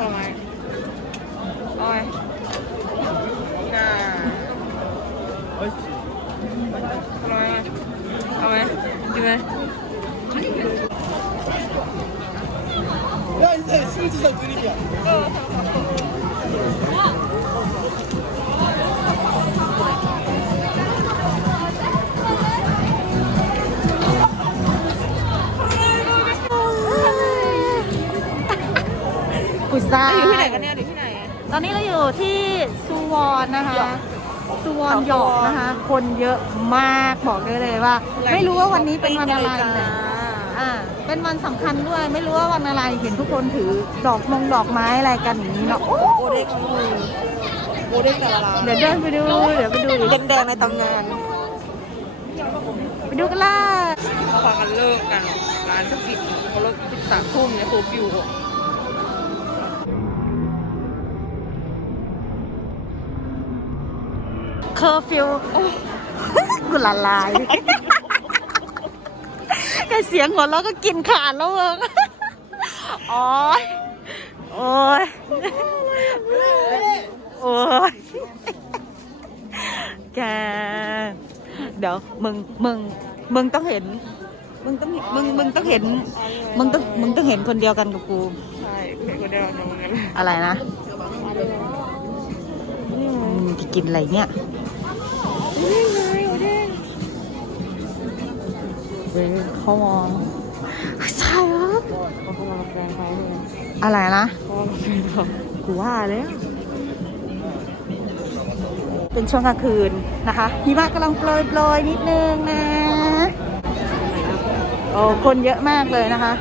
Rồi Rồi Nè Rồi Rồi Rồi 야 이제 술 드시다 드립이야 어, 어, 어. กุซ่าอยู่ที่ไหนกันเนี่ยอยู่ที่ไหน ตอนนี้เราอยู่ที่สุวรรณนะคะ สุวรรณหยอกนะคะ คนเยอะมากบอกได้เลยว่า ไม่รู้ว่าวันนี้เป็นวันอะไรอ่าเป็นวันสำคัญด้วย ไม่รู้ว่าวันอะไรเห็นทุกคนถือดอกมงดอกไม้อะไรกันอย่างนี้เนาะโอ้โอเด้งโอเด้งกับลาเดี๋ยวเดินไปดู เดี๋ยวไปดูดิแดงๆในตำนานไปดูกันล่ะเขาพากันเลิกกันร้านจะปิดเขาเลิกปิดสามทุ่มเนี่ยโคฟิว เคอร์ฟิวกูละลายแค่เสียงหัวเราะก็กินขาดแล้วเองโอ้ยโอ้ยโอ้ยแกเดี๋ยวมึงมึงมึงต้องเห็น มึงต้องมึงมึงต้องเห็น มึงต้องมึงต้องเห็นคนเดียวกันกับกูใช่เด็กคนเดียวน้องกันอะไรนะอืมจะกินอะไรเนี่ยนี่ไงโอ เด้งเว้ยเขามองใช่เหรอเขาเข้ามากับแฟนเขาเลยอะไรนะเขามากับแฟนเขากูว่าแล้วเป็นช่วงกลางคืนนะคะหิมะกำลังโปรยโปรยนิดนึงนะโอ้คนเยอะมากเลยนะคะ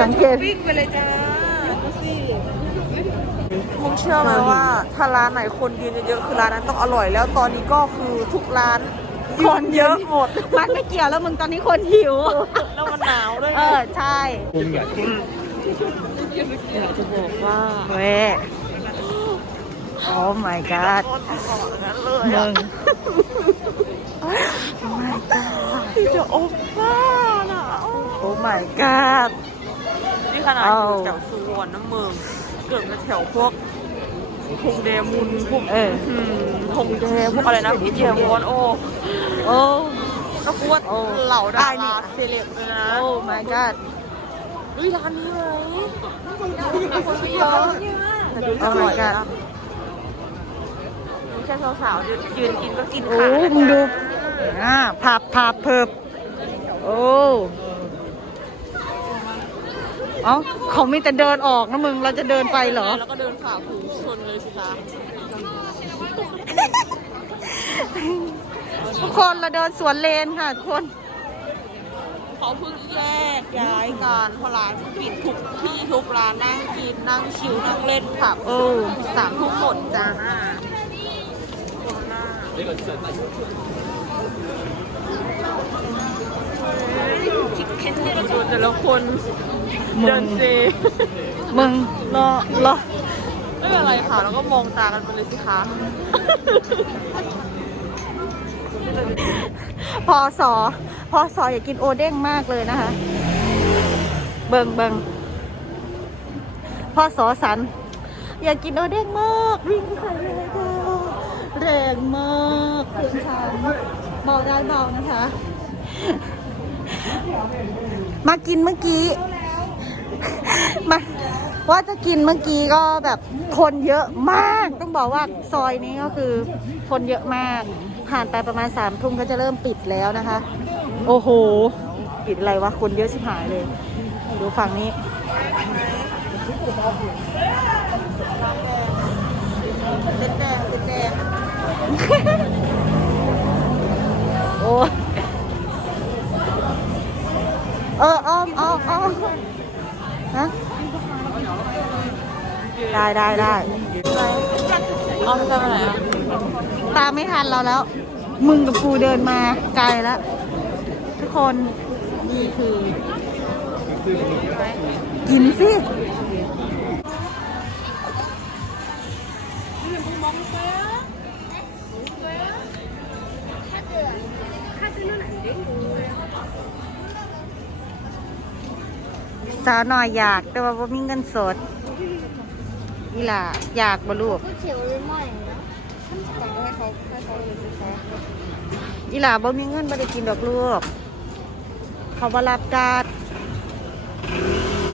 สังเกตวิ่งไปเลยจ้า มึงเชื่อไหมว่าถ้าร้านไหนคนยืนเยอะๆคือร้านนั้นต้องอร่อยแล้วตอนนี้ก็คือทุกร้านคนเยอะหมด มันไม่เกี่ยวแล้วมึงตอนนี้คนหิว แล้วมันหนาวด้วยเออใช่อยากจะบอกว่าเว้ยโอ้ my god ต้นหอมนั้นเลยมึอะง Oh my god ที่จะอบบ้าน่ะโอ้ my god นี่ขนาดเอาอยู่แถวสุวรรณน้ำเมือง เกิดมาแถวพวกพงเดมุนพวกเอออืมพงเดพวกอะไรนะพี่เจมวอนโอโอ้แล้วกูว่าโอ้เหล่าดาตายนี่ราเซเลบเลยนะ โอ้ my god เฮ้ยร้านนี้ไหมคนไม่เยอะแต่ดูโอ้ my god ไม่ใช่สาวๆยืนยืนกินก็กินโอ้ขาดมึงดูอ่าผับผับเพิบโอ้ เอ้าเขามีแต่เดินออกนะมึง เราจะเดินไปเหรอ แล้วก็เดินฝ่าฝูงชนเลยสิคะทุกคนเราเดินสวนเลนค่ะทุกคน เขาเพิ่งแยกย้ายกันเพราะร้านปิดทุกที่ทุกร้านนั่งกินนั่งชิวนั่งเล่นผับเออสามทุ่มหมดจ้าดูแต่ละคน มึเดิงนเซมึงรอรอไม่เป็นไรค่ะแล้วก็มองตากันไปเลยสิคะพอสอพอสออยากกินโอเด้งมากเลยนะคะ เบิงเบิงพอสอสัน อยากกินโอเด้งมากวิ่งใส่เลยค่ะแรงมากเพื่อนฉันเบาได้เบานะคะ มากินเมื่อกี้ มาว่าจะกินเมื่อกี้ก็แบบคนเยอะมาก ต้องบอกว่าซอยนี้ก็คือคนเยอะมาก ผ่านไปประมาณสามทุ่มก็จะเริ่มปิดแล้วนะคะ โอ้โห ปิดอะไรวะ คนเยอะชิบหายเลย ดูฝั่งนี้ เป็นแดงเป็นแดงโอ้ยเอออ้อมอ้อมอ้อม ฮะได้ได้ได้เอาไม่ใช่ไปไหนอะตามไม่ทันเราแล้ว มึงกับกูเดินมาไกลแล้ว ทุกคนนี่คือ กินสิ สาวหน่อยอยากแต่ว่าบ่มีเงินสดอีหล่าอยากบ่ลูกก๋วยเตี๋ยวเลยใหม่นะสั่งให้เขาให้เขาเลยสิคะอีหล่าบ่มีเงินบ่ได้กินดอกลูกเขาบ่รับการ